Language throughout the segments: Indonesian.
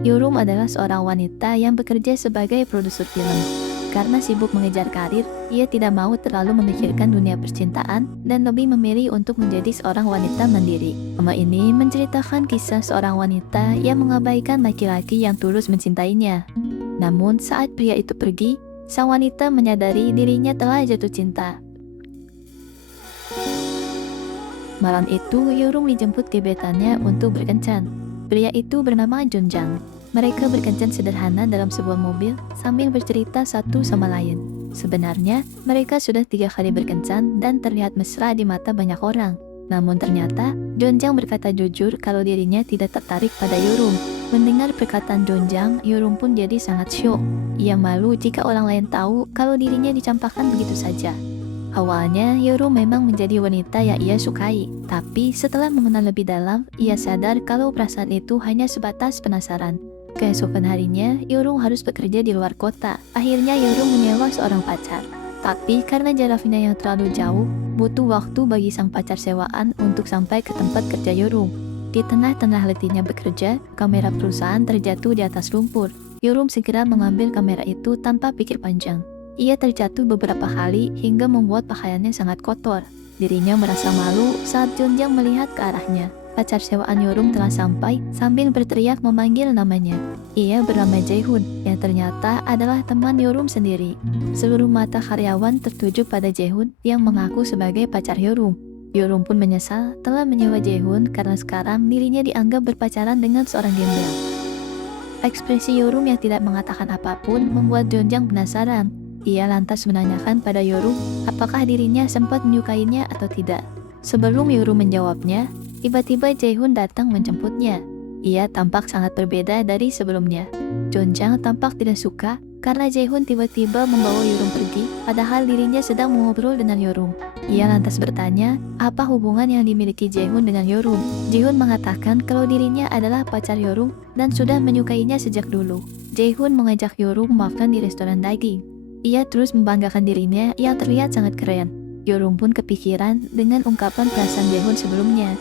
Yorum adalah seorang wanita yang bekerja sebagai produser film. Karena sibuk mengejar karir, ia tidak mau terlalu memikirkan dunia percintaan dan lebih memilih untuk menjadi seorang wanita mandiri. Drama ini menceritakan kisah seorang wanita yang mengabaikan laki-laki yang tulus mencintainya. Namun saat pria itu pergi, sang wanita menyadari dirinya telah jatuh cinta. Malam itu, Yorum dijemput gebetannya untuk berkencan. Pria itu bernama Jonjang. Mereka berkencan sederhana dalam sebuah mobil sambil bercerita satu sama lain. Sebenarnya, mereka sudah 3 kali berkencan dan terlihat mesra di mata banyak orang. Namun ternyata, Jonjang berkata jujur kalau dirinya tidak tertarik pada Yorum. Mendengar perkataan Jonjang, Yorum pun jadi sangat syok. Ia malu jika orang lain tahu kalau dirinya dicampakkan begitu saja. Awalnya, Yorum memang menjadi wanita yang ia sukai. Tapi setelah mengenal lebih dalam, ia sadar kalau perasaan itu hanya sebatas penasaran. Keesokan harinya, Yorum harus bekerja di luar kota. Akhirnya Yorum menyewa seorang pacar. Tapi karena jaraknya yang terlalu jauh, butuh waktu bagi sang pacar sewaan untuk sampai ke tempat kerja Yorum. Di tengah-tengah letihnya bekerja, kamera perusahaan terjatuh di atas lumpur. Yorum segera mengambil kamera itu tanpa pikir panjang. Ia terjatuh beberapa kali hingga membuat pakaiannya sangat kotor. Dirinya merasa malu saat Jonjang melihat ke arahnya. Pacar sewaan Yorum telah sampai sambil berteriak memanggil namanya. Ia bernama Jaehun, yang ternyata adalah teman Yorum sendiri. Seluruh mata karyawan tertuju pada Jaehun yang mengaku sebagai pacar Yorum. Yorum pun menyesal telah menyewa Jaehun karena sekarang dirinya dianggap berpacaran dengan seorang gembel. Ekspresi Yorum yang tidak mengatakan apapun membuat Jonjang penasaran. Ia lantas menanyakan pada Yorum apakah dirinya sempat menyukainya atau tidak. Sebelum Yorum menjawabnya, tiba-tiba Jaehun datang menjemputnya. Ia tampak sangat berbeda dari sebelumnya. Jonjang tampak tidak suka karena Jaehun tiba-tiba membawa Yorum pergi, padahal dirinya sedang mengobrol dengan Yorum. Ia lantas bertanya, apa hubungan yang dimiliki Jaehun dengan Yorum. Jaehun mengatakan kalau dirinya adalah pacar Yorum dan sudah menyukainya sejak dulu. Jaehun mengajak Yorum makan di restoran daging. Ia terus membanggakan dirinya yang terlihat sangat keren. Yorum pun kepikiran dengan ungkapan perasaan Jaehun sebelumnya.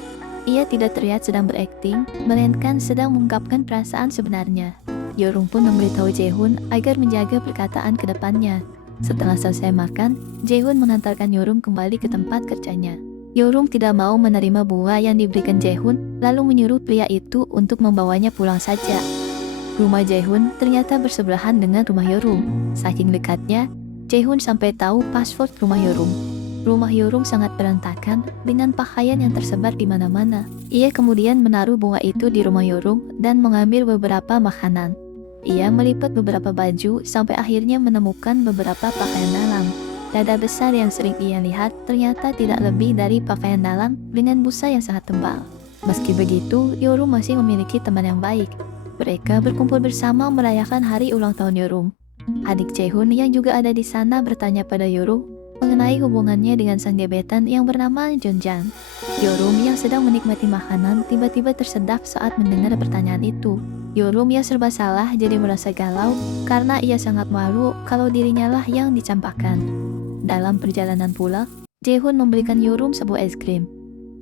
Ia tidak terlihat sedang berakting, melainkan sedang mengungkapkan perasaan sebenarnya. Yorum pun memberitahu Jaehun agar menjaga perkataan ke depannya. Setelah selesai makan, Jaehun mengantarkan Yorum kembali ke tempat kerjanya. Yorum tidak mau menerima buah yang diberikan Jaehun, lalu menyuruh pria itu untuk membawanya pulang saja. Rumah Jaehun ternyata bersebelahan dengan rumah Yorum. Saking dekatnya, Jaehun sampai tahu password rumah Yorum. Rumah Yorum sangat berantakan dengan pakaian yang tersebar di mana-mana. Ia kemudian menaruh bunga itu di rumah Yorum dan mengambil beberapa makanan. Ia melipat beberapa baju sampai akhirnya menemukan beberapa pakaian dalam. Dada besar yang sering ia lihat ternyata tidak lebih dari pakaian dalam dengan busa yang sangat tebal. Meski begitu, Yorum masih memiliki teman yang baik. Mereka berkumpul bersama merayakan hari ulang tahun Yorum. Adik Jaehun yang juga ada di sana bertanya pada Yorum mengenai hubungannya dengan sang gebetan yang bernama Jonjang. Yorum yang sedang menikmati makanan tiba-tiba tersedak saat mendengar pertanyaan itu. Yorum yang serba salah jadi merasa galau karena ia sangat malu kalau dirinya lah yang dicampakkan. Dalam perjalanan pulang, Jaehun memberikan Yorum sebuah es krim.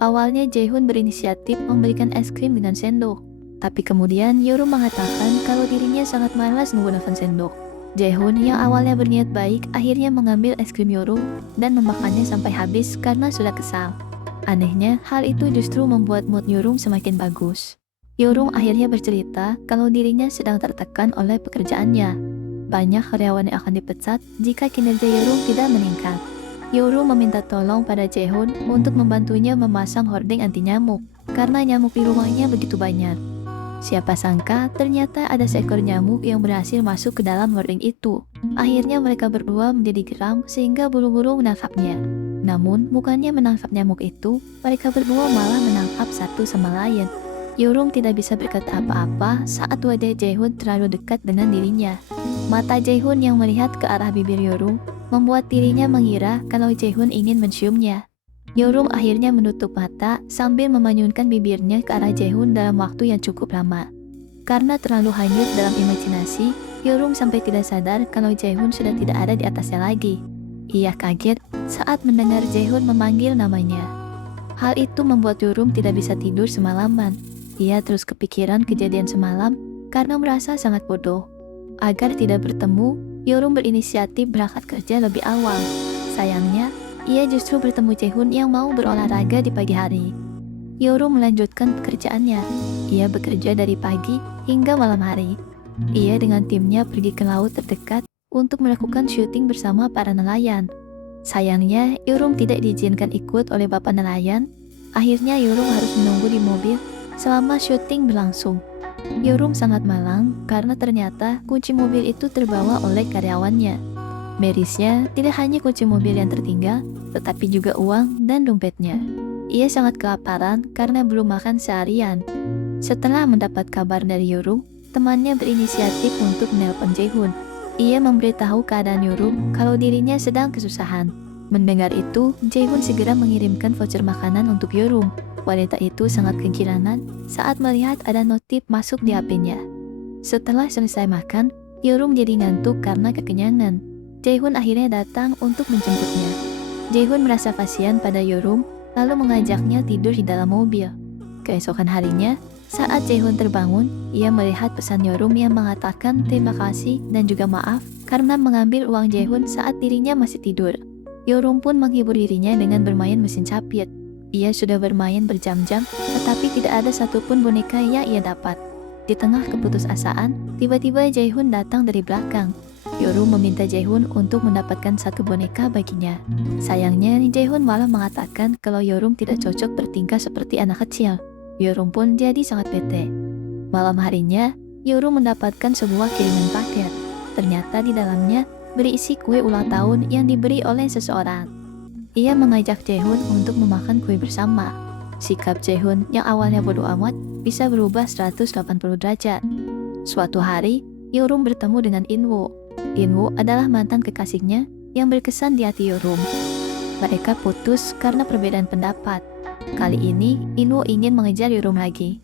Awalnya Jaehun berinisiatif memberikan es krim dengan sendok. Tapi kemudian Yorum mengatakan kalau dirinya sangat malas menggunakan sendok. Jaehun yang awalnya berniat baik akhirnya mengambil es krim Yorum dan memakannya sampai habis karena sudah kesal. Anehnya, hal itu justru membuat mood Yorum semakin bagus. Yorum akhirnya bercerita kalau dirinya sedang tertekan oleh pekerjaannya. Banyak karyawan yang akan dipecat jika kinerja Yorum tidak meningkat. Yorum meminta tolong pada Jaehun untuk membantunya memasang hording anti nyamuk karena nyamuk di rumahnya begitu banyak. Siapa sangka ternyata ada seekor nyamuk yang berhasil masuk ke dalam hording itu. Akhirnya mereka berdua menjadi geram sehingga buru-buru menangkapnya. Namun bukannya menangkap nyamuk itu, mereka berdua malah menangkap satu sama lain. Yorum tidak bisa berkata apa-apa saat wajah Jaehun terlalu dekat dengan dirinya. Mata Jaehun yang melihat ke arah bibir Yorum membuat dirinya mengira kalau Jaehun ingin menciumnya. Yorum akhirnya menutup mata sambil memanyunkan bibirnya ke arah Jaehun dalam waktu yang cukup lama. Karena terlalu hanyut dalam imajinasi, Yorum sampai tidak sadar kalau Jaehun sudah tidak ada di atasnya lagi. Ia kaget saat mendengar Jaehun memanggil namanya. Hal itu membuat Yorum tidak bisa tidur semalaman. Ia terus kepikiran kejadian semalam karena merasa sangat bodoh. Agar tidak bertemu, Yorum berinisiatif berangkat kerja lebih awal. Sayangnya, ia justru bertemu Jaehoon yang mau berolahraga di pagi hari. Yorum melanjutkan pekerjaannya. Ia bekerja dari pagi hingga malam hari. Ia dengan timnya pergi ke laut terdekat untuk melakukan syuting bersama para nelayan. Sayangnya, Yorum tidak diizinkan ikut oleh bapak nelayan. Akhirnya Yorum harus menunggu di mobil selama syuting berlangsung. Yorum sangat malang karena ternyata kunci mobil itu terbawa oleh karyawannya. Mirisnya, tidak hanya kunci mobil yang tertinggal, tetapi juga uang dan dompetnya. Ia sangat kelaparan karena belum makan seharian. Setelah mendapat kabar dari Yorum, temannya berinisiatif untuk menelpon Jaehoon. Ia memberitahu keadaan Yorum kalau dirinya sedang kesusahan. Mendengar itu, Jaehoon segera mengirimkan voucher makanan untuk Yorum. Wanita itu sangat kegirangan saat melihat ada notif masuk di HP-nya. Setelah selesai makan, Yorum jadi ngantuk karena kekenyangan. Jaehoon akhirnya datang untuk menjemputnya. Jaehoon merasa kasihan pada Yorum, lalu mengajaknya tidur di dalam mobil. Keesokan harinya, saat Jaehoon terbangun, ia melihat pesan Yorum yang mengatakan terima kasih dan juga maaf karena mengambil uang Jaehoon saat dirinya masih tidur. Yorum pun menghibur dirinya dengan bermain mesin capit. Ia sudah bermain berjam-jam, tetapi tidak ada satupun boneka yang ia dapat. Di tengah keputusasaan, tiba-tiba Jaehoon datang dari belakang. Yorum meminta Jaehoon untuk mendapatkan satu boneka baginya. Sayangnya, Jaehoon malah mengatakan kalau Yorum tidak cocok bertingkah seperti anak kecil. Yorum pun jadi sangat bete. Malam harinya, Yorum mendapatkan sebuah kiriman paket. Ternyata di dalamnya berisi kue ulang tahun yang diberi oleh seseorang. Ia mengajak Jaehoon untuk memakan kue bersama. Sikap Jaehoon yang awalnya bodoh amat bisa berubah 180 derajat. Suatu hari, Yorum bertemu dengan Inwoo. Inwoo adalah mantan kekasihnya yang berkesan di hati Yorum. Mereka putus karena perbedaan pendapat. Kali ini, Inwoo ingin mengejar Yorum lagi.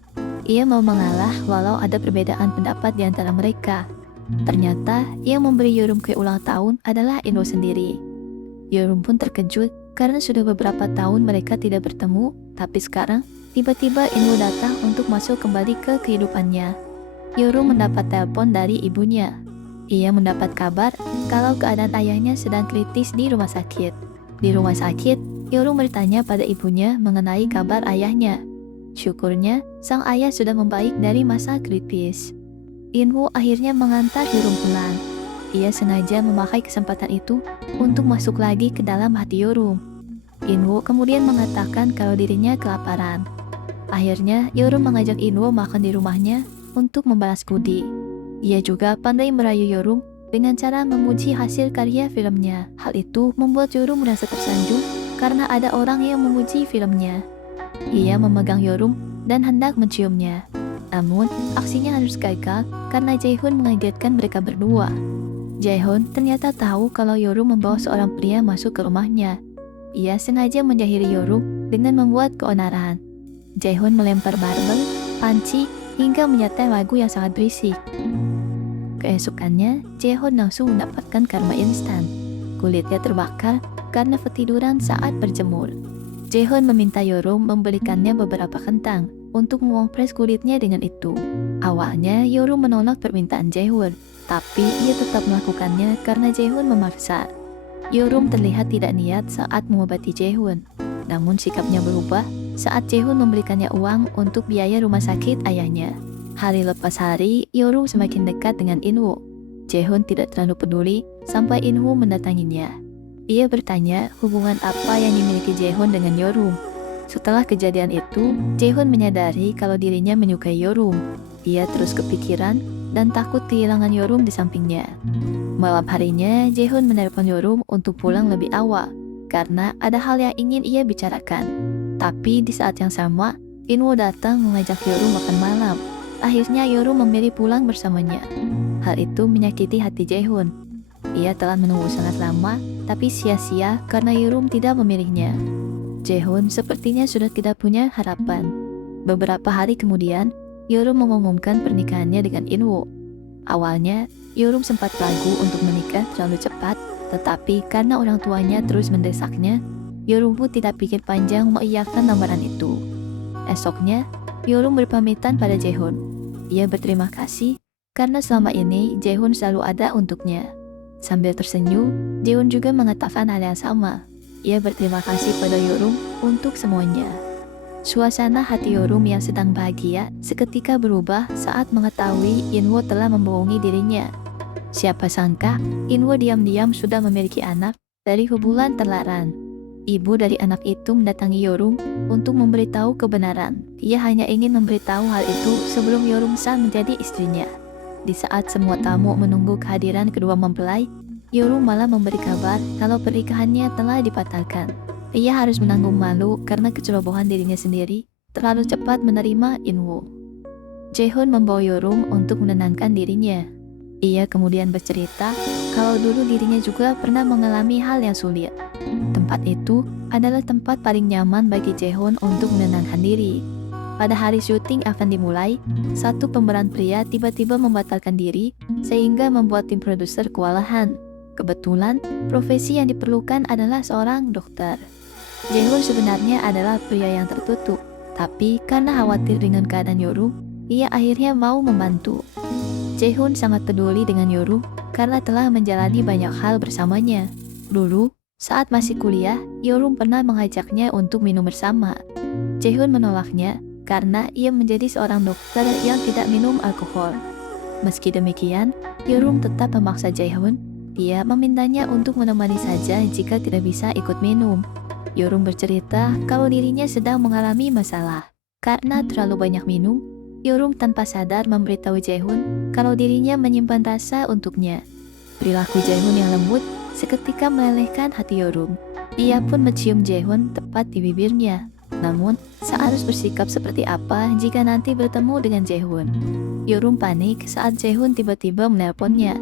Ia mau mengalah walau ada perbedaan pendapat di antara mereka. Ternyata, yang memberi Yorum kue ulang tahun adalah Inwoo sendiri. Yorum pun terkejut karena sudah beberapa tahun mereka tidak bertemu, tapi sekarang, tiba-tiba Inwoo datang untuk masuk kembali ke kehidupannya. Yorum mendapat telepon dari ibunya. Ia mendapat kabar kalau keadaan ayahnya sedang kritis di rumah sakit. Di rumah sakit, Yorum bertanya pada ibunya mengenai kabar ayahnya. Syukurnya, sang ayah sudah membaik dari masa kritis. Inwoo akhirnya mengantar Yorum pulang. Ia sengaja memakai kesempatan itu untuk masuk lagi ke dalam hati Yorum. Inwoo kemudian mengatakan kalau dirinya kelaparan. Akhirnya, Yorum mengajak Inwoo makan di rumahnya untuk membalas budi. Ia juga pandai merayu Yorum dengan cara memuji hasil karya filmnya. Hal itu membuat Yorum merasa tersanjung karena ada orang yang memuji filmnya. Ia memegang Yorum dan hendak menciumnya. Namun, aksinya harus gagal karena Jaehoon mengagetkan mereka berdua. Jaehoon ternyata tahu kalau Yorum membawa seorang pria masuk ke rumahnya. Ia sengaja menjahili Yorum dengan membuat keonaran. Jaehoon melempar barbel, panci, hingga menyetel lagu yang sangat berisik. Keesokannya, Jaehoon langsung mendapatkan karma instan. Kulitnya terbakar karena ketiduran saat berjemur. Jaehoon meminta Yorum membelikannya beberapa kentang untuk mengompres kulitnya dengan itu. Awalnya, Yorum menolak permintaan Jaehoon, tapi ia tetap melakukannya karena Jaehoon memaksa. Yorum terlihat tidak niat saat mengobati Jaehoon, namun sikapnya berubah saat Jaehoon memberikannya uang untuk biaya rumah sakit ayahnya. Hari lepas hari, Yorum semakin dekat dengan Inwoo. Jaehoon tidak terlalu peduli sampai Inwoo mendatanginya. Ia bertanya hubungan apa yang dimiliki Jaehoon dengan Yorum. Setelah kejadian itu, Jaehoon menyadari kalau dirinya menyukai Yorum. Ia terus kepikiran dan takut kehilangan Yorum di sampingnya. Malam harinya, Jaehoon menelpon Yorum untuk pulang lebih awal karena ada hal yang ingin ia bicarakan. Tapi di saat yang sama, Inwoo datang mengajak Yorum makan malam. Akhirnya Yorum memilih pulang bersamanya. Hal itu menyakiti hati Jaehoon. Ia telah menunggu sangat lama, tapi sia-sia karena Yorum tidak memilihnya. Jaehoon sepertinya sudah tidak punya harapan. Beberapa hari kemudian, Yorum mengumumkan pernikahannya dengan Inwoo. Awalnya, Yorum sempat ragu untuk menikah terlalu cepat, tetapi karena orang tuanya terus mendesaknya, Yorum pun tidak pikir panjang mengiyakan lamaran itu. Esoknya, Yorum berpamitan pada Jaehoon. Ia berterima kasih karena selama ini Jaehoon selalu ada untuknya. Sambil tersenyum, Jaehoon juga mengatakan hal yang sama. Ia berterima kasih pada Yorum untuk semuanya. Suasana hati Yorum yang sedang bahagia seketika berubah saat mengetahui Inwo telah membohongi dirinya. Siapa sangka, Inwo diam-diam sudah memiliki anak dari hubungan terlarang. Ibu dari anak itu mendatangi Yorum untuk memberitahu kebenaran. Ia hanya ingin memberitahu hal itu sebelum Yorum sah menjadi istrinya. Di saat semua tamu menunggu kehadiran kedua mempelai, Yorum malah memberi kabar kalau pernikahannya telah dibatalkan. Ia harus menanggung malu karena kecerobohan dirinya sendiri terlalu cepat menerima Inwo. Jaehoon membawa Yorum untuk menenangkan dirinya. Ia kemudian bercerita kalau dulu dirinya juga pernah mengalami hal yang sulit. Tempat itu adalah tempat paling nyaman bagi Jaehoon untuk menenangkan diri. Pada hari syuting akan dimulai, satu pemeran pria tiba-tiba membatalkan diri sehingga membuat tim produser kewalahan. Kebetulan, profesi yang diperlukan adalah seorang dokter. Jaehoon sebenarnya adalah pria yang tertutup, tapi karena khawatir dengan keadaan Yorum, ia akhirnya mau membantu. Jaehoon sangat peduli dengan Yorum karena telah menjalani banyak hal bersamanya. Dulu, saat masih kuliah, Yorum pernah mengajaknya untuk minum bersama. Jaehoon menolaknya karena ia menjadi seorang dokter yang tidak minum alkohol. Meski demikian, Yorum tetap memaksa Jaehoon. Dia memintanya untuk menemani saja jika tidak bisa ikut minum. Yorum bercerita kalau dirinya sedang mengalami masalah. Karena terlalu banyak minum, Yorum tanpa sadar memberitahu Jaehoon kalau dirinya menyimpan rasa untuknya. Perilaku Jaehoon yang lembut seketika melelehkan hati Yorum. Ia pun mencium Jaehoon tepat di bibirnya. Namun, seharus bersikap seperti apa jika nanti bertemu dengan Jaehoon? Yorum panik saat Jaehoon tiba-tiba menelponnya.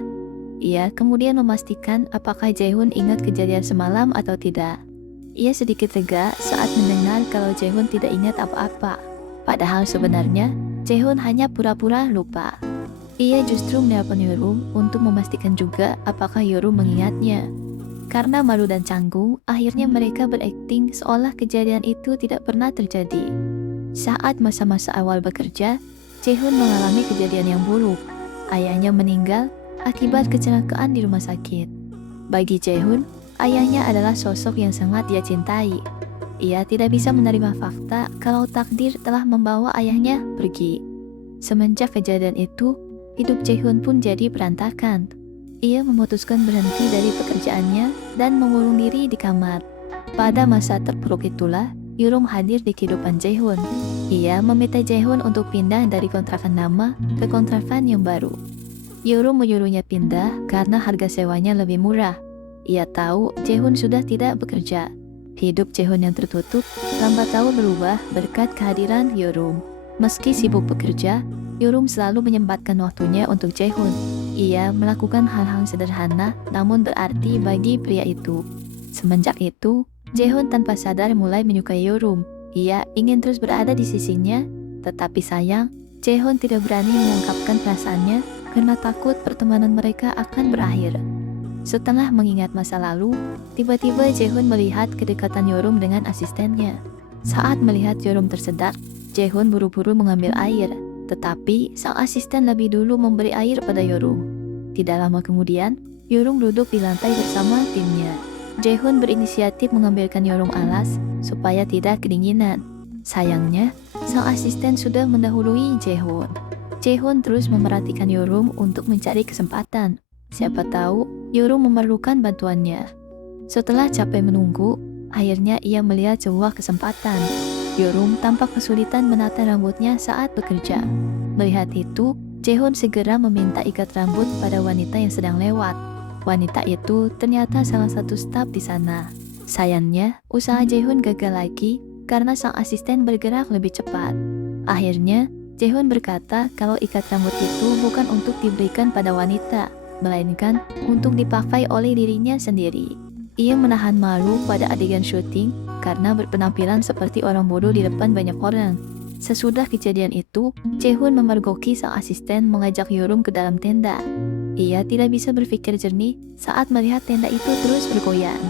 Ia kemudian memastikan apakah Jaehoon ingat kejadian semalam atau tidak. Ia sedikit lega saat mendengar kalau Jaehoon tidak ingat apa-apa. Padahal sebenarnya, Jaehoon hanya pura-pura lupa. Ia justru menelpon Yorum untuk memastikan juga apakah Yorum mengingatnya. Karena malu dan canggung, akhirnya mereka berakting seolah kejadian itu tidak pernah terjadi. Saat masa-masa awal bekerja, Jaehoon mengalami kejadian yang buruk. Ayahnya meninggal akibat kecelakaan di rumah sakit. Bagi Jaehoon, ayahnya adalah sosok yang sangat dia cintai. Ia tidak bisa menerima fakta kalau takdir telah membawa ayahnya pergi. Semenjak kejadian itu, hidup Jaehoon pun jadi berantakan. Ia memutuskan berhenti dari pekerjaannya dan mengurung diri di kamar. Pada masa terpuruk itulah, Yorum hadir di kehidupan Jaehoon. Ia meminta Jaehoon untuk pindah dari kontrakan lama ke kontrakan yang baru. Yorum menyuruhnya pindah karena harga sewanya lebih murah. Ia tahu Jaehoon sudah tidak bekerja. Hidup Jaehoon yang tertutup lambat laun berubah berkat kehadiran Yorum. Meski sibuk bekerja, Yorum selalu menyempatkan waktunya untuk Jaehoon. Ia melakukan hal-hal sederhana namun berarti bagi pria itu. Semenjak itu, Jaehoon tanpa sadar mulai menyukai Yorum. Ia ingin terus berada di sisinya, tetapi sayang, Jaehoon tidak berani mengungkapkan perasaannya karena takut pertemanan mereka akan berakhir. Setelah mengingat masa lalu, tiba-tiba Jaehoon melihat kedekatan Yorum dengan asistennya. Saat melihat Yorum tersedak, Jaehoon buru-buru mengambil air, tetapi sang asisten lebih dulu memberi air pada Yorum. Tidak lama kemudian, Yorum duduk di lantai bersama timnya. Jaehoon berinisiatif mengambilkan Yorum alas supaya tidak kedinginan. Sayangnya, sang asisten sudah mendahului Jaehoon. Jaehoon terus memerhatikan Yorum untuk mencari kesempatan. Siapa tahu Yorum memerlukan bantuannya. Setelah capek menunggu, akhirnya ia melihat sebuah kesempatan. Yorum tampak kesulitan menata rambutnya saat bekerja. Melihat itu, Jaehoon segera meminta ikat rambut pada wanita yang sedang lewat. Wanita itu ternyata salah satu staf di sana. Sayangnya, usaha Jaehoon gagal lagi karena sang asisten bergerak lebih cepat. Akhirnya, Jaehoon berkata kalau ikat rambut itu bukan untuk diberikan pada wanita, melainkan untuk dipakai oleh dirinya sendiri. Ia menahan malu pada adegan syuting karena berpenampilan seperti orang bodoh di depan banyak orang. Sesudah kejadian itu, Jaehoon memergoki sang asisten mengajak Yorum ke dalam tenda. Ia tidak bisa berpikir jernih saat melihat tenda itu terus bergoyang.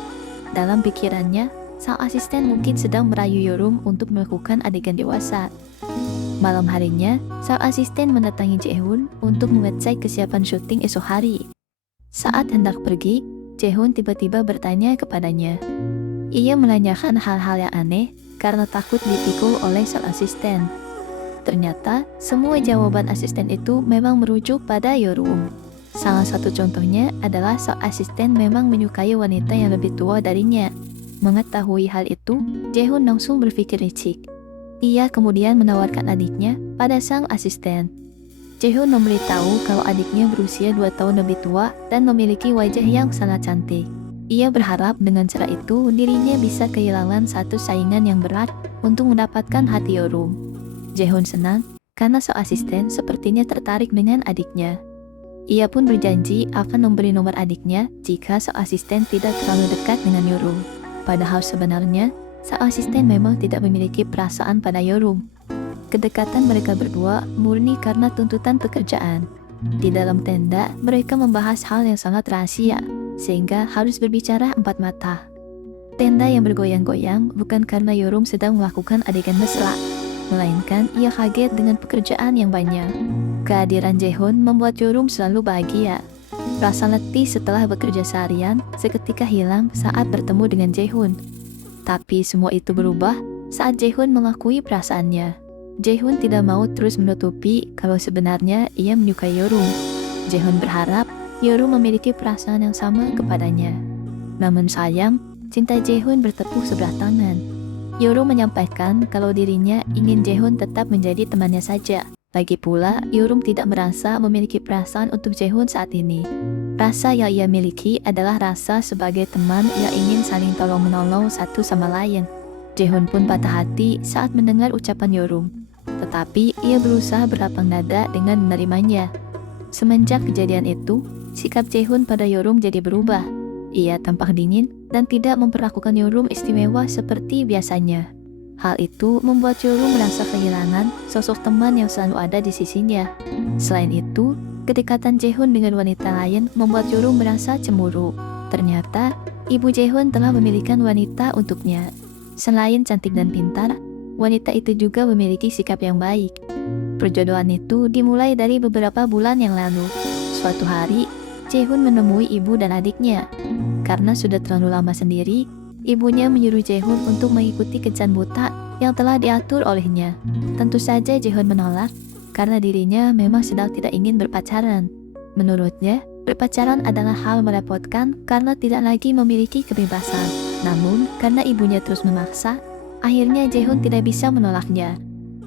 Dalam pikirannya, sang asisten mungkin sedang merayu Yorum untuk melakukan adegan dewasa. Malam harinya, sang asisten mendatangi Jaehoon untuk mengecek kesiapan syuting esok hari. Saat hendak pergi, Jaehoon tiba-tiba bertanya kepadanya. Ia menanyakan hal-hal yang aneh karena takut dipikul oleh sang asisten. Ternyata, semua jawaban asisten itu memang merujuk pada Yeorum. Salah satu contohnya adalah sang asisten memang menyukai wanita yang lebih tua darinya. Mengetahui hal itu, Jaehoon langsung berpikir licik. Ia kemudian menawarkan adiknya pada sang asisten. Jaehoon memberitahu kalau adiknya berusia 2 tahun lebih tua dan memiliki wajah yang sangat cantik. Ia berharap dengan cara itu dirinya bisa kehilangan satu saingan yang berat untuk mendapatkan hati Yeorum. Jaehoon senang karena sang asisten sepertinya tertarik dengan adiknya. Ia pun berjanji akan memberi nomor adiknya jika sang asisten tidak terlalu dekat dengan Yeorum. Padahal sebenarnya, sang asisten memang tidak memiliki perasaan pada Yeorum. Kedekatan mereka berdua murni karena tuntutan pekerjaan. Di dalam tenda, mereka membahas hal yang sangat rahasia, sehingga harus berbicara empat mata. Tenda yang bergoyang-goyang bukan karena Yeorum sedang melakukan adegan mesra, melainkan ia kaget dengan pekerjaan yang banyak. Kehadiran Jaehoon membuat Yeorum selalu bahagia. Rasa letih setelah bekerja seharian seketika hilang saat bertemu dengan Jaehoon. Tapi semua itu berubah saat Jaehoon mengakui perasaannya. Jaehoon tidak mau terus menutupi kalau sebenarnya ia menyukai Yeorum. Jaehoon berharap Yeorum memiliki perasaan yang sama kepadanya. Namun sayang, cinta Jaehoon bertepuk sebelah tangan. Yeorum menyampaikan kalau dirinya ingin Jaehoon tetap menjadi temannya saja. Lagi pula, Yeorum tidak merasa memiliki perasaan untuk Jaehoon saat ini. Rasa yang ia miliki adalah rasa sebagai teman yang ingin saling tolong-menolong satu sama lain. Jaehoon pun patah hati saat mendengar ucapan Yeorum. Tetapi ia berusaha berlapang dada dengan menerimanya. Semenjak kejadian itu, sikap Jaehoon pada Yeorum jadi berubah. Ia tampak dingin dan tidak memperlakukan Yeorum istimewa seperti biasanya. Hal itu membuat Yeorum merasa kehilangan sosok teman yang selalu ada di sisinya. Selain itu, kedekatan Jaehoon dengan wanita lain membuat Yeorum merasa cemburu. Ternyata, ibu Jaehoon telah memilihkan wanita untuknya. Selain cantik dan pintar, wanita itu juga memiliki sikap yang baik. Perjodohan itu dimulai dari beberapa bulan yang lalu. Suatu hari, Jaehoon menemui ibu dan adiknya. Karena sudah terlalu lama sendiri, ibunya menyuruh Jaehoon untuk mengikuti kencan buta yang telah diatur olehnya. Tentu saja Jaehoon menolak, karena dirinya memang sedang tidak ingin berpacaran. Menurutnya, berpacaran adalah hal merepotkan karena tidak lagi memiliki kebebasan. Namun, karena ibunya terus memaksa, akhirnya Jaehoon tidak bisa menolaknya.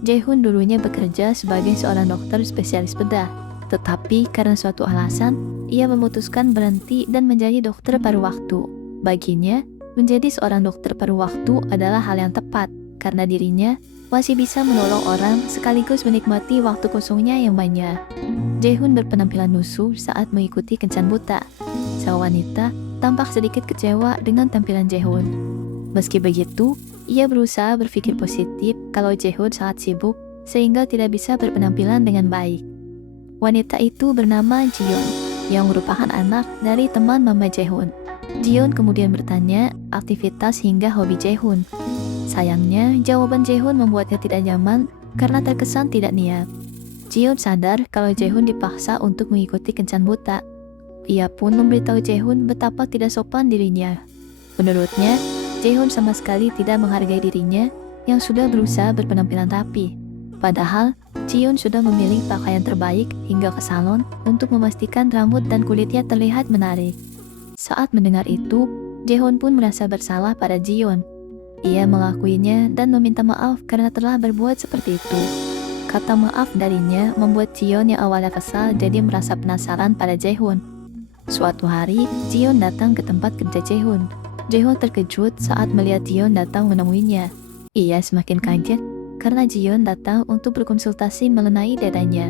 Jaehoon dulunya bekerja sebagai seorang dokter spesialis bedah. Tetapi karena suatu alasan, ia memutuskan berhenti dan menjadi dokter paruh waktu. Baginya, menjadi seorang dokter paruh waktu adalah hal yang tepat, karena dirinya masih bisa menolong orang sekaligus menikmati waktu kosongnya yang banyak. Jaehoon berpenampilan lusuh saat mengikuti kencan buta. Sang wanita tampak sedikit kecewa dengan tampilan Jaehoon. Meski begitu, ia berusaha berpikir positif kalau Jaehoon sangat sibuk sehingga tidak bisa berpenampilan dengan baik. Wanita itu bernama Jiyeon, yang merupakan anak dari teman mama Jaehoon. Jiyeon kemudian bertanya aktivitas hingga hobi Jaehoon. Sayangnya, jawaban Jaehoon membuatnya tidak nyaman karena terkesan tidak niat. Jiyeon sadar kalau Jaehoon dipaksa untuk mengikuti kencan buta. Ia pun memberitahu Jaehoon betapa tidak sopan dirinya. Menurutnya, Jaehoon sama sekali tidak menghargai dirinya yang sudah berusaha berpenampilan rapi. Padahal, Jiyeon sudah memilih pakaian terbaik hingga ke salon untuk memastikan rambut dan kulitnya terlihat menarik. Saat mendengar itu, Jaehoon pun merasa bersalah pada Jiyeon. Ia mengakuinya dan meminta maaf karena telah berbuat seperti itu. Kata maaf darinya membuat Jiyeon yang awalnya kesal jadi merasa penasaran pada Jaehoon. Suatu hari, Jiyeon datang ke tempat kerja Jaehoon. Jaehoon terkejut saat melihat Jiyeon datang menemuinya. Ia semakin kaget karena Jiyeon datang untuk berkonsultasi mengenai dadanya.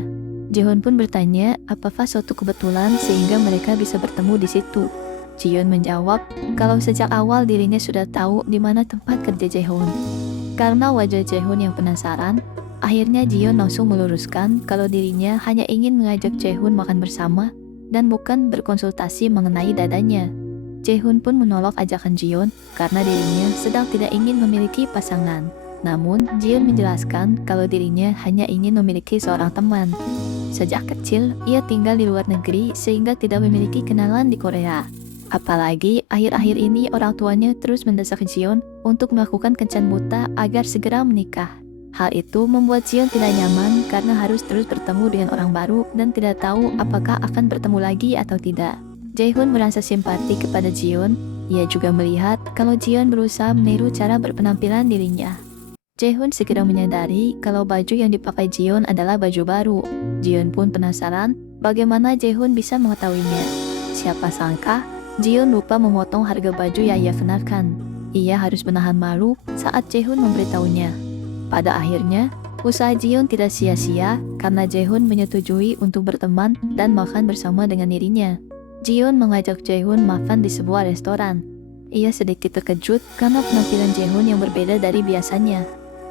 Jaehoon pun bertanya apakah suatu kebetulan sehingga mereka bisa bertemu di situ. Jiyeon menjawab kalau sejak awal dirinya sudah tahu di mana tempat kerja Jaehoon. Karena wajah Jaehoon yang penasaran, akhirnya Jiyeon langsung meluruskan kalau dirinya hanya ingin mengajak Jaehoon makan bersama dan bukan berkonsultasi mengenai dadanya. Jaehoon pun menolak ajakan Jiyeon karena dirinya sedang tidak ingin memiliki pasangan. Namun, Jion menjelaskan kalau dirinya hanya ingin memiliki seorang teman. Sejak kecil, ia tinggal di luar negeri sehingga tidak memiliki kenalan di Korea. Apalagi akhir-akhir ini orang tuanya terus mendesak Jion untuk melakukan kencan buta agar segera menikah. Hal itu membuat Jion tidak nyaman karena harus terus bertemu dengan orang baru dan tidak tahu apakah akan bertemu lagi atau tidak. Jaehoon merasa simpati kepada Jion. Ia juga melihat kalau Jion berusaha meniru cara berpenampilan dirinya. Jaehoon segera menyadari kalau baju yang dipakai Jion adalah baju baru. Jion pun penasaran bagaimana Jaehoon bisa mengetahuinya. Siapa sangka, Jion lupa memotong harga baju yang ia kenakan. Ia harus menahan malu saat Jaehoon memberitahunya. Pada akhirnya, usaha Jion tidak sia-sia karena Jaehoon menyetujui untuk berteman dan makan bersama dengan dirinya. Jion mengajak Jaehoon makan di sebuah restoran. Ia sedikit terkejut karena penampilan Jaehoon yang berbeda dari biasanya.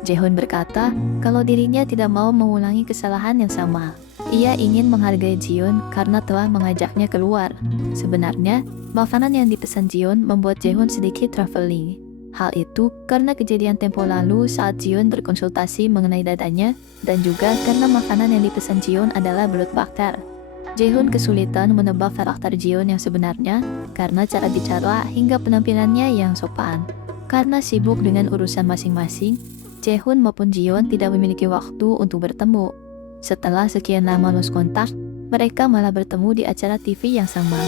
Jaehoon berkata kalau dirinya tidak mau mengulangi kesalahan yang sama. Ia ingin menghargai Jion karena telah mengajaknya keluar. Sebenarnya, makanan yang dipesan Jion membuat Jaehoon sedikit traveling. Hal itu karena kejadian tempo lalu saat Jion berkonsultasi mengenai dadanya dan juga karena makanan yang dipesan Jion adalah belut bakar. Jaehoon kesulitan menebak karakter Jion yang sebenarnya karena cara bicara hingga penampilannya yang sopan. Karena sibuk dengan urusan masing-masing, Jaehoon maupun Jion tidak memiliki waktu untuk bertemu. Setelah sekian lama lost kontak, mereka malah bertemu di acara TV yang sama.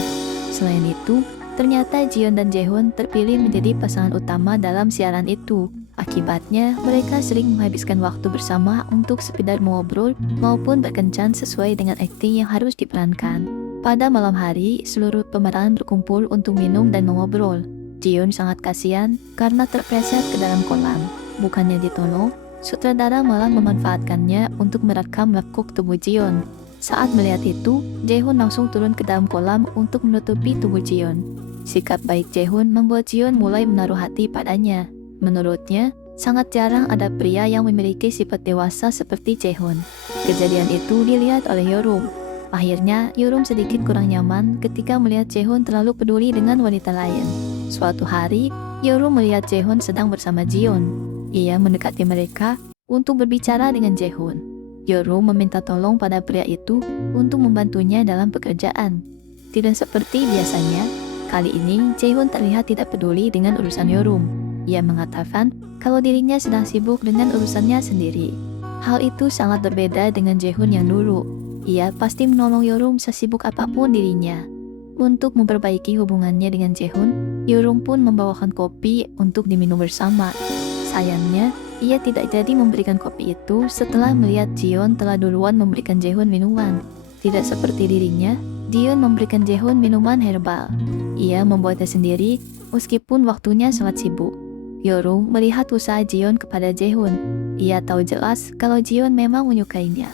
Selain itu, ternyata Jion dan Jaehoon terpilih menjadi pasangan utama dalam siaran itu. Akibatnya, mereka sering menghabiskan waktu bersama untuk sekedar mengobrol maupun berkencan sesuai dengan akting yang harus diperankan. Pada malam hari, seluruh pemeran berkumpul untuk minum dan mengobrol. Jion sangat kasihan karena terpleset ke dalam kolam. Bukannya ditolong, sutradara malah memanfaatkannya untuk merekam lekuk tubuh Jion. Saat melihat itu, Jaehoon langsung turun ke dalam kolam untuk menutupi tubuh Jion. Sikap baik Jaehoon membuat Jion mulai menaruh hati padanya. Menurutnya, sangat jarang ada pria yang memiliki sifat dewasa seperti Jaehoon. Kejadian itu dilihat oleh Yeorum. Akhirnya, Yeorum sedikit kurang nyaman ketika melihat Jaehoon terlalu peduli dengan wanita lain. Suatu hari, Yeorum melihat Jaehoon sedang bersama Jion. Ia mendekati mereka untuk berbicara dengan Jaehoon. Yeorum meminta tolong pada pria itu untuk membantunya dalam pekerjaan. Tidak seperti biasanya, kali ini Jaehoon terlihat tidak peduli dengan urusan Yeorum. Ia mengatakan kalau dirinya sedang sibuk dengan urusannya sendiri. Hal itu sangat berbeda dengan Jaehoon yang dulu. Ia pasti menolong Yeorum sesibuk apapun dirinya. Untuk memperbaiki hubungannya dengan Jaehoon, Yeorum pun membawakan kopi untuk diminum bersama. Sayangnya, ia tidak jadi memberikan kopi itu setelah melihat Jion telah duluan memberikan Jaehoon minuman. Tidak seperti dirinya, Jion memberikan Jaehoon minuman herbal. Ia membuatnya sendiri, meskipun waktunya sangat sibuk. Yeorum melihat usaha Jion kepada Jaehoon. Ia tahu jelas kalau Jion memang menyukainya.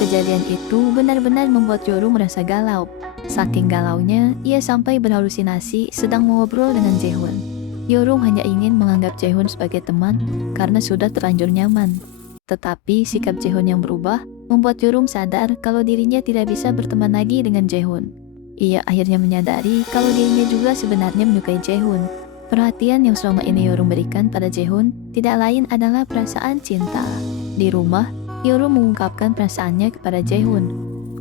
Kejadian itu benar-benar membuat Yeorum merasa galau. Saking galaunya, ia sampai berhalusinasi sedang mengobrol dengan Jaehoon. Yeorum hanya ingin menganggap Jaehoon sebagai teman karena sudah terlanjur nyaman. Tetapi sikap Jaehoon yang berubah membuat Yeorum sadar kalau dirinya tidak bisa berteman lagi dengan Jaehoon. Ia akhirnya menyadari kalau dirinya juga sebenarnya menyukai Jaehoon. Perhatian yang selama ini Yeorum berikan pada Jaehoon tidak lain adalah perasaan cinta. Di rumah, Yeorum mengungkapkan perasaannya kepada Jaehoon.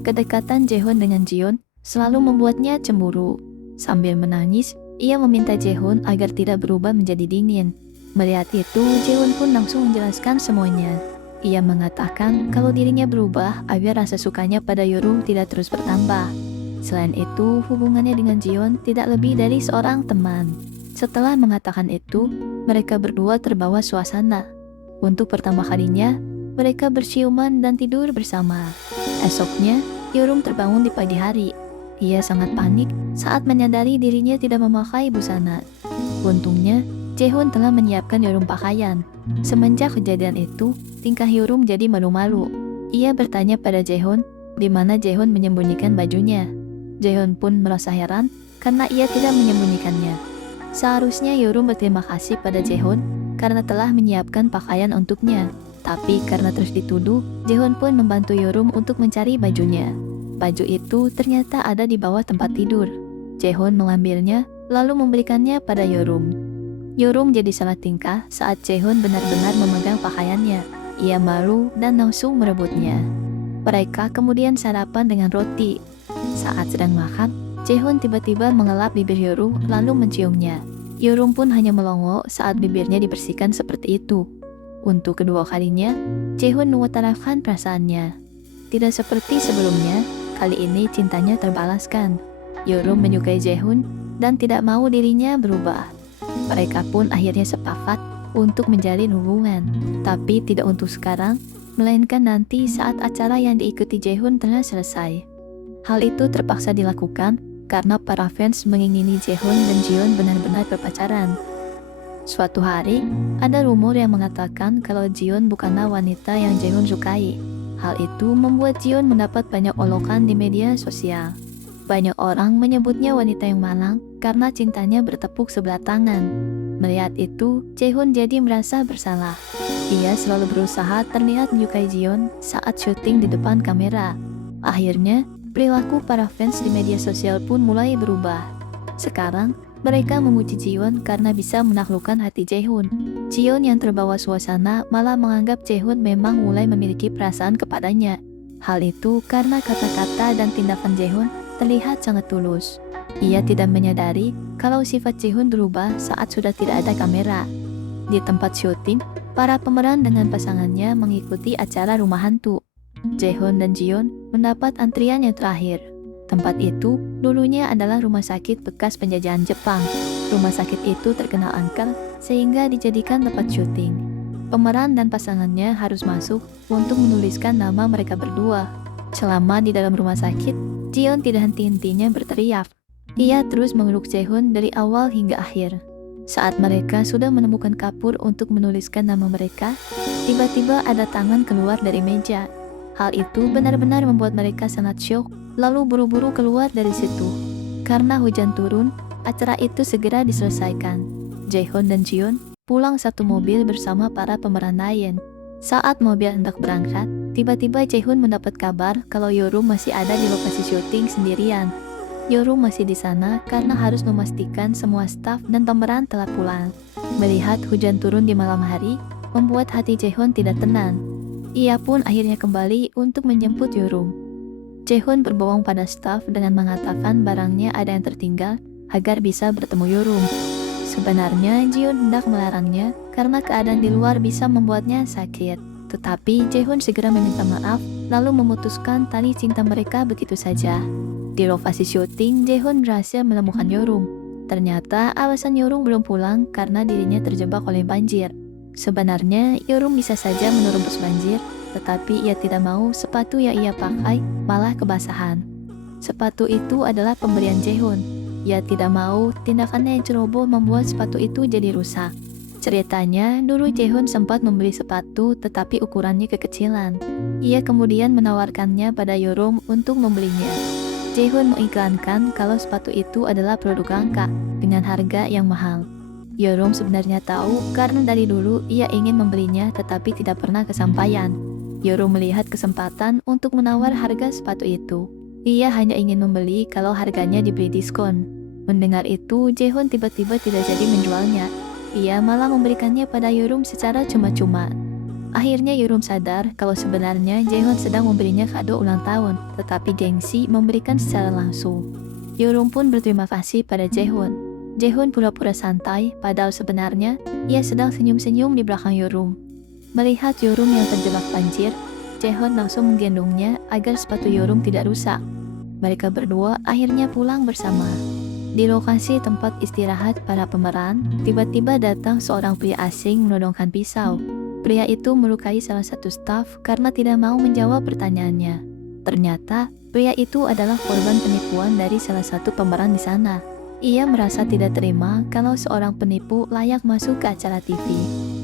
Kedekatan Jaehoon dengan Jion selalu membuatnya cemburu. Sambil menangis, ia meminta Jaehoon agar tidak berubah menjadi dingin. Melihat itu, Jaehoon pun langsung menjelaskan semuanya. Ia mengatakan kalau dirinya berubah agar rasa sukanya pada Yeorum tidak terus bertambah. Selain itu, hubungannya dengan Jion tidak lebih dari seorang teman. Setelah mengatakan itu, mereka berdua terbawa suasana. Untuk pertama kalinya, mereka berciuman dan tidur bersama. Esoknya, Yeorum terbangun di pagi hari. Ia sangat panik saat menyadari dirinya tidak memakai busana. Untungnya, Jaehoon telah menyiapkan Yeorum pakaian. Semenjak kejadian itu, tingkah Yeorum jadi malu-malu. Ia bertanya pada Jaehoon di mana Jaehoon menyembunyikan bajunya. Jaehoon pun merasa heran karena ia tidak menyembunyikannya. Seharusnya Yeorum berterima kasih pada Jaehoon karena telah menyiapkan pakaian untuknya. Tapi karena terus dituduh, Jaehoon pun membantu Yeorum untuk mencari bajunya. Baju itu ternyata ada di bawah tempat tidur. Jaehoon mengambilnya, lalu memberikannya pada Yeorum. Yorum jadi salah tingkah saat Jaehoon benar-benar memegang pakaiannya. Ia malu dan langsung merebutnya. Mereka kemudian sarapan dengan roti. Saat sedang makan, Jaehoon tiba-tiba mengelap bibir Yorum lalu menciumnya. Yorum pun hanya melongo saat bibirnya dibersihkan seperti itu. Untuk kedua kalinya, Jaehoon mengutarakan perasaannya. Tidak seperti sebelumnya, kali ini cintanya terbalaskan. Yorum menyukai Jaehoon dan tidak mau dirinya berubah. Mereka pun akhirnya sepakat untuk menjalin hubungan, tapi tidak untuk sekarang, melainkan nanti saat acara yang diikuti Jaehoon telah selesai. Hal itu terpaksa dilakukan karena para fans mengingini Jaehoon dan Jiyeon benar-benar berpacaran. Suatu hari, ada rumor yang mengatakan kalau Jiyeon bukanlah wanita yang Jaehoon sukai. Hal itu membuat Jiyeon mendapat banyak olokan di media sosial. Banyak orang menyebutnya wanita yang malang karena cintanya bertepuk sebelah tangan. Melihat itu, Jaehoon jadi merasa bersalah. Ia selalu berusaha terlihat menyukai Jiyeon saat syuting di depan kamera. Akhirnya, perilaku para fans di media sosial pun mulai berubah. Sekarang, mereka memuji Jiyeon karena bisa menaklukkan hati Jaehoon. Jiyeon yang terbawa suasana malah menganggap Jaehoon memang mulai memiliki perasaan kepadanya. Hal itu karena kata-kata dan tindakan Jaehoon terlihat sangat tulus. Ia tidak menyadari kalau sifat Jaehoon berubah saat sudah tidak ada kamera. Di tempat syuting, para pemeran dengan pasangannya mengikuti acara rumah hantu. Jaehoon dan Jiyeon mendapat antrian yang terakhir. Tempat itu dulunya adalah rumah sakit bekas penjajahan Jepang. Rumah sakit itu terkena angker sehingga dijadikan tempat syuting. Pemeran dan pasangannya harus masuk untuk menuliskan nama mereka berdua. Selama di dalam rumah sakit, Jiyeon tidak henti-hentinya berteriak. Ia terus memeluk Jaehoon dari awal hingga akhir. Saat mereka sudah menemukan kapur untuk menuliskan nama mereka, tiba-tiba ada tangan keluar dari meja. Hal itu benar-benar membuat mereka sangat syok, lalu buru-buru keluar dari situ. Karena hujan turun, acara itu segera diselesaikan. Jaehoon dan Jiyeon pulang satu mobil bersama para pemeran lain. Saat mobil hendak berangkat, tiba-tiba Jaehoon mendapat kabar kalau Yorum masih ada di lokasi syuting sendirian. Yorum masih di sana karena harus memastikan semua staf dan pemeran telah pulang. Melihat hujan turun di malam hari, membuat hati Jaehoon tidak tenang. Ia pun akhirnya kembali untuk menjemput Yorum. Jaehoon berbohong pada staf dengan mengatakan barangnya ada yang tertinggal agar bisa bertemu Yorum. Sebenarnya Jiyeon hendak melarangnya karena keadaan di luar bisa membuatnya sakit. Tetapi Jaehoon segera meminta maaf lalu memutuskan tali cinta mereka begitu saja. Di lokasi syuting, Jaehoon berhasil menemukan Yorum. Ternyata alasan Yorum belum pulang karena dirinya terjebak oleh banjir. Sebenarnya, Yorum bisa saja menerobos banjir, tetapi ia tidak mau sepatu yang ia pakai malah kebasahan. Sepatu itu adalah pemberian Jaehoon. Ia tidak mau tindakannya yang ceroboh membuat sepatu itu jadi rusak. Ceritanya, dulu Jaehoon sempat membeli sepatu tetapi ukurannya kekecilan. Ia kemudian menawarkannya pada Yorum untuk membelinya. Jaehoon mengiklankan kalau sepatu itu adalah produk langka dengan harga yang mahal. Yorum sebenarnya tahu karena dari dulu ia ingin membelinya tetapi tidak pernah kesampaian. Yorum melihat kesempatan untuk menawar harga sepatu itu. Ia hanya ingin membeli kalau harganya diberi diskon. Mendengar itu, Jaehoon tiba-tiba tidak jadi menjualnya. Ia malah memberikannya pada Yorum secara cuma-cuma. Akhirnya Yorum sadar kalau sebenarnya Jaehoon sedang memberinya kado ulang tahun, tetapi gengsi memberikan secara langsung. Yorum pun berterima kasih pada Jaehoon. Jaehoon pura-pura santai, padahal sebenarnya ia sedang senyum-senyum di belakang Yorum. Melihat Yorum yang terjebak banjir, Jaehoon langsung menggendongnya agar sepatu Yorum tidak rusak. Mereka berdua akhirnya pulang bersama. Di lokasi tempat istirahat para pemeran, tiba-tiba datang seorang pria asing menodongkan pisau. Pria itu melukai salah satu staf karena tidak mau menjawab pertanyaannya. Ternyata, pria itu adalah korban penipuan dari salah satu pemeran di sana. Ia merasa tidak terima kalau seorang penipu layak masuk ke acara TV.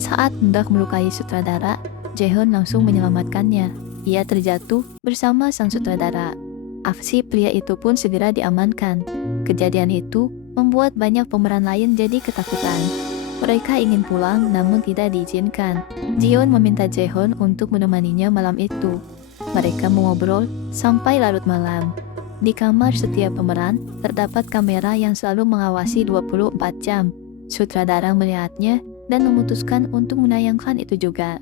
Saat hendak melukai sutradara, Jaehoon langsung menyelamatkannya. Ia terjatuh bersama sang sutradara. Aksi pria itu pun segera diamankan. Kejadian itu membuat banyak pemeran lain jadi ketakutan. Mereka ingin pulang namun tidak diizinkan. Jiyeon meminta Jaehoon untuk menemaninya malam itu. Mereka mengobrol sampai larut malam. Di kamar setiap pemeran, terdapat kamera yang selalu mengawasi 24 jam. Sutradara melihatnya dan memutuskan untuk menayangkan itu juga.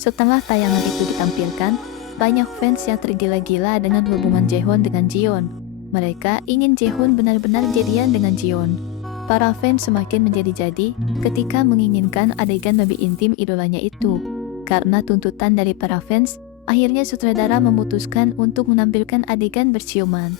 Setelah tayangan itu ditampilkan, banyak fans yang tergila-gila dengan hubungan Jaehoon dengan Jiyeon. Mereka ingin Jaehoon benar-benar jadian dengan Jiyeon. Para fans semakin menjadi-jadi ketika menginginkan adegan lebih intim idolanya itu. Karena tuntutan dari para fans, akhirnya sutradara memutuskan untuk menampilkan adegan berciuman.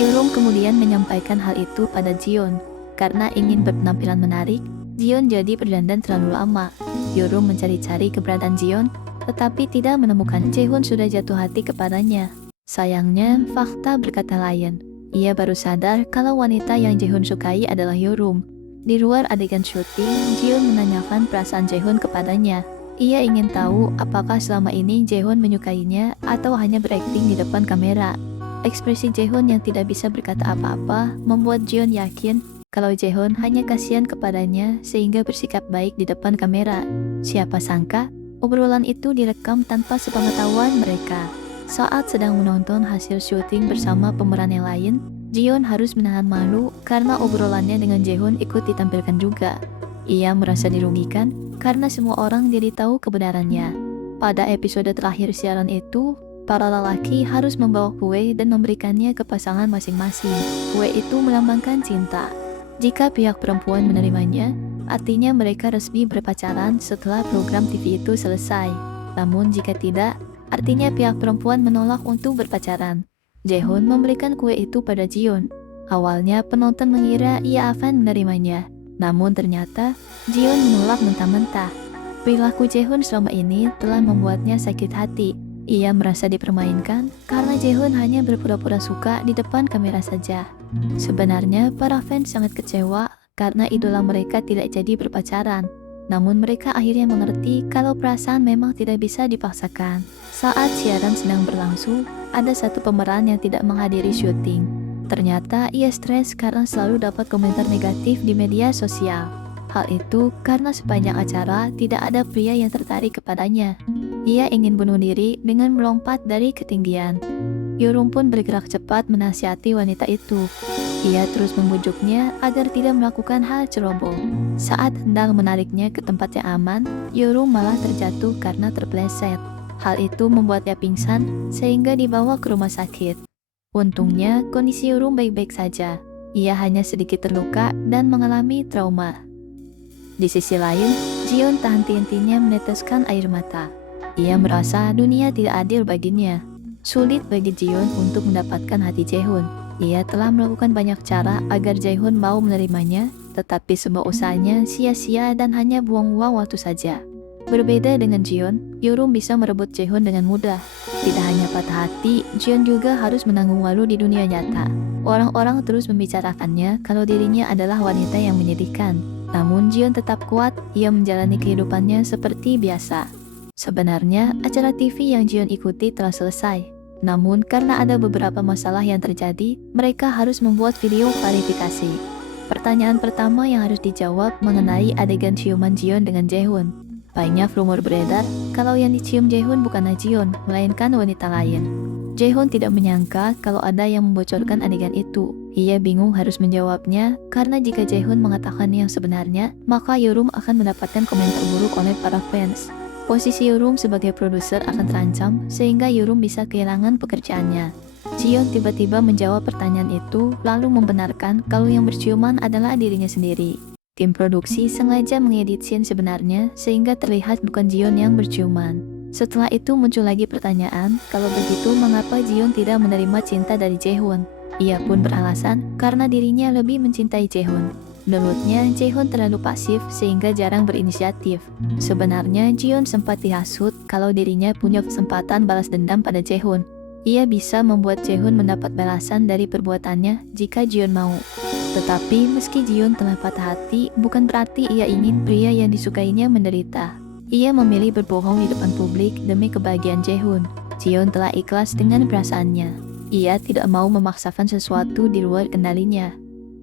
Yeorum kemudian menyampaikan hal itu pada Jiyeon. Karena ingin berpenampilan menarik, Jiyeon jadi berdandan terlalu lama. Yeorum mencari-cari keberadaan Jiyeon, tetapi tidak menemukan. Jaehoon sudah jatuh hati kepadanya. Sayangnya, fakta berkata lain. Ia baru sadar kalau wanita yang Jaehoon sukai adalah Yeorum. Di luar adegan syuting, Jiyeon menanyakan perasaan Jaehoon kepadanya. Ia ingin tahu apakah selama ini Jaehoon menyukainya atau hanya berakting di depan kamera. Ekspresi Jaehoon yang tidak bisa berkata apa-apa membuat Jiyeon yakin kalau Jaehoon hanya kasihan kepadanya sehingga bersikap baik di depan kamera. Siapa sangka, obrolan itu direkam tanpa sepengetahuan mereka. Saat sedang menonton hasil syuting bersama pemeran yang lain, Jiyeon harus menahan malu karena obrolannya dengan Jaehoon ikut ditampilkan juga. Ia merasa dirugikan karena semua orang jadi tahu kebenarannya. Pada episode terakhir siaran itu, para lelaki harus membawa kue dan memberikannya ke pasangan masing-masing. Kue itu melambangkan cinta. Jika pihak perempuan menerimanya, artinya mereka resmi berpacaran setelah program TV itu selesai. Namun jika tidak, artinya pihak perempuan menolak untuk berpacaran. Jaehoon memberikan kue itu pada Jiyeon. Awalnya penonton mengira ia akan menerimanya. Namun ternyata, Jiyeon menolak mentah-mentah. Perilaku Jaehoon selama ini telah membuatnya sakit hati. Ia merasa dipermainkan karena Jaehoon hanya berpura-pura suka di depan kamera saja. Sebenarnya, para fans sangat kecewa karena idola mereka tidak jadi berpacaran. Namun mereka akhirnya mengerti kalau perasaan memang tidak bisa dipaksakan. Saat siaran sedang berlangsung, ada satu pemeran yang tidak menghadiri syuting. Ternyata ia stres karena selalu dapat komentar negatif di media sosial. Hal itu karena sepanjang acara tidak ada pria yang tertarik kepadanya. Ia ingin bunuh diri dengan melompat dari ketinggian. Yeorum pun bergerak cepat menasihati wanita itu. Ia terus membujuknya agar tidak melakukan hal ceroboh. Saat hendak menariknya ke tempat yang aman, Yeorum malah terjatuh karena terpleset. Hal itu membuatnya pingsan sehingga dibawa ke rumah sakit. Untungnya, kondisi Yeorum baik-baik saja. Ia hanya sedikit terluka dan mengalami trauma. Di sisi lain, Jiyeon tak henti-hentinya meneteskan air mata. Ia merasa dunia tidak adil baginya. Sulit bagi Jiyeon untuk mendapatkan hati Jaehoon. Ia telah melakukan banyak cara agar Jaehoon mau menerimanya, tetapi semua usahanya sia-sia dan hanya buang-buang waktu saja. Berbeda dengan Jiyeon, Yeorum bisa merebut Jaehoon dengan mudah. Tidak hanya patah hati, Jiyeon juga harus menanggung malu di dunia nyata. Orang-orang terus membicarakannya kalau dirinya adalah wanita yang menyedihkan. Namun Jiyeon tetap kuat, ia menjalani kehidupannya seperti biasa. Sebenarnya, acara TV yang Jiyeon ikuti telah selesai. Namun karena ada beberapa masalah yang terjadi, mereka harus membuat video klarifikasi. Pertanyaan pertama yang harus dijawab mengenai adegan ciuman Jiyeon dengan Jaehoon. Banyak rumor beredar kalau yang dicium Jaehoon bukanlah Jiyeon, melainkan wanita lain. Jaehoon tidak menyangka kalau ada yang membocorkan adegan itu. Ia bingung harus menjawabnya karena jika Jaehoon mengatakan yang sebenarnya, maka Yeorum akan mendapatkan komentar buruk oleh para fans. Posisi Yeorum sebagai produser akan terancam sehingga Yeorum bisa kehilangan pekerjaannya. Jiyeon tiba-tiba menjawab pertanyaan itu lalu membenarkan kalau yang berciuman adalah dirinya sendiri. Tim produksi sengaja mengedit scene sebenarnya sehingga terlihat bukan Jiyeon yang berciuman. Setelah itu muncul lagi pertanyaan, kalau begitu mengapa Jiyeon tidak menerima cinta dari Jaehoon? Ia pun beralasan karena dirinya lebih mencintai Jaehoon. Menurutnya, Jaehoon terlalu pasif sehingga jarang berinisiatif. Sebenarnya, Jiyeon sempat dihasut kalau dirinya punya kesempatan balas dendam pada Jaehoon. Ia bisa membuat Jaehoon mendapat balasan dari perbuatannya jika Jiyeon mau. Tetapi meski Jiyeon telah patah hati, bukan berarti ia ingin pria yang disukainya menderita. Ia memilih berbohong di depan publik demi kebahagiaan Jaehoon. Jiyeon telah ikhlas dengan perasaannya. Ia tidak mau memaksakan sesuatu di luar kendalinya.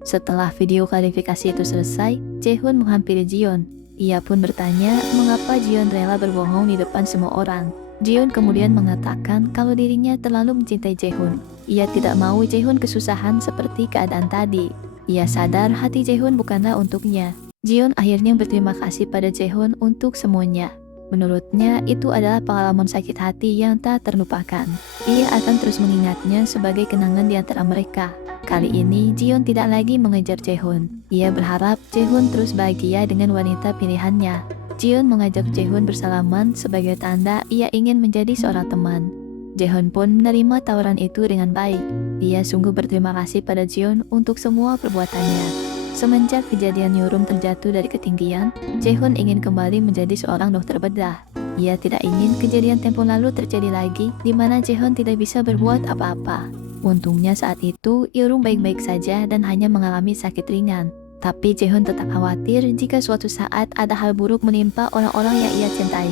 Setelah video klarifikasi itu selesai, Jaehoon menghampiri Jiyeon. Ia pun bertanya mengapa Jiyeon rela berbohong di depan semua orang. Jiyeon kemudian mengatakan kalau dirinya terlalu mencintai Jaehoon. Ia tidak mau Jaehoon kesusahan seperti keadaan tadi. Ia sadar hati Jaehoon bukanlah untuknya. Jion akhirnya berterima kasih pada Jaehoon untuk semuanya. Menurutnya, itu adalah pengalaman sakit hati yang tak terlupakan. Ia akan terus mengingatnya sebagai kenangan di antara mereka. Kali ini, Jion tidak lagi mengejar Jaehoon. Ia berharap Jaehoon terus bahagia dengan wanita pilihannya. Jion mengajak Jaehoon bersalaman sebagai tanda ia ingin menjadi seorang teman. Jaehoon pun menerima tawaran itu dengan baik. Ia sungguh berterima kasih pada Jion untuk semua perbuatannya. Semenjak kejadian Yorum terjatuh dari ketinggian, Jaehoon ingin kembali menjadi seorang dokter bedah. Ia tidak ingin kejadian tempo lalu terjadi lagi, di mana Jaehoon tidak bisa berbuat apa-apa. Untungnya saat itu, Yorum baik-baik saja dan hanya mengalami sakit ringan. Tapi Jaehoon tetap khawatir jika suatu saat ada hal buruk menimpa orang-orang yang ia cintai.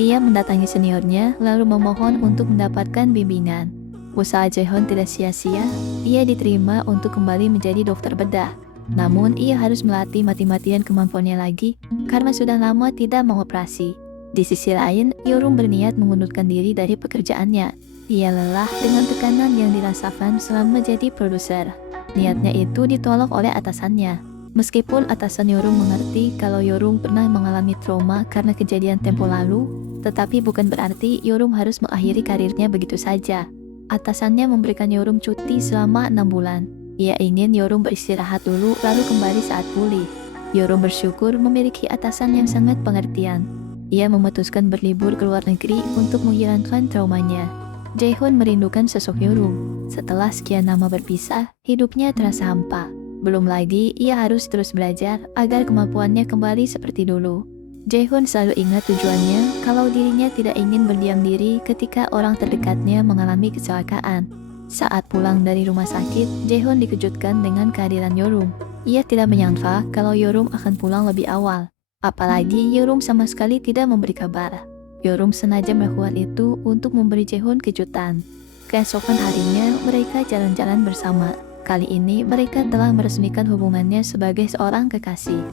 Ia mendatangi seniornya, lalu memohon untuk mendapatkan bimbingan. Usaha Jaehoon tidak sia-sia, ia diterima untuk kembali menjadi dokter bedah. Namun, ia harus melatih mati-matian kemampuannya lagi karena sudah lama tidak mengoperasi. Di sisi lain, Yorum berniat mengundurkan diri dari pekerjaannya. Ia lelah dengan tekanan yang dirasakan selama jadi produser. Niatnya itu ditolak oleh atasannya. Meskipun atasan Yorum mengerti kalau Yorum pernah mengalami trauma karena kejadian tempo lalu, tetapi bukan berarti Yorum harus mengakhiri karirnya begitu saja. Atasannya memberikan Yorum cuti selama 6 bulan. Ia ingin Yorum beristirahat dulu lalu kembali saat pulih. Yorum bersyukur memiliki atasan yang sangat pengertian. Ia memutuskan berlibur ke luar negeri untuk menghilangkan traumanya. Jaehoon merindukan sosok Yorum. Setelah sekian lama berpisah, hidupnya terasa hampa. Belum lagi, ia harus terus belajar agar kemampuannya kembali seperti dulu. Jaehoon selalu ingat tujuannya kalau dirinya tidak ingin berdiam diri ketika orang terdekatnya mengalami kecelakaan. Saat pulang dari rumah sakit, Jaehoon dikejutkan dengan kehadiran Yorum. Ia tidak menyangka kalau Yorum akan pulang lebih awal. Apalagi Yorum sama sekali tidak memberi kabar. Yorum sengaja melakukan itu untuk memberi Jaehoon kejutan. Keesokan harinya, mereka jalan-jalan bersama. Kali ini, mereka telah meresmikan hubungannya sebagai seorang kekasih.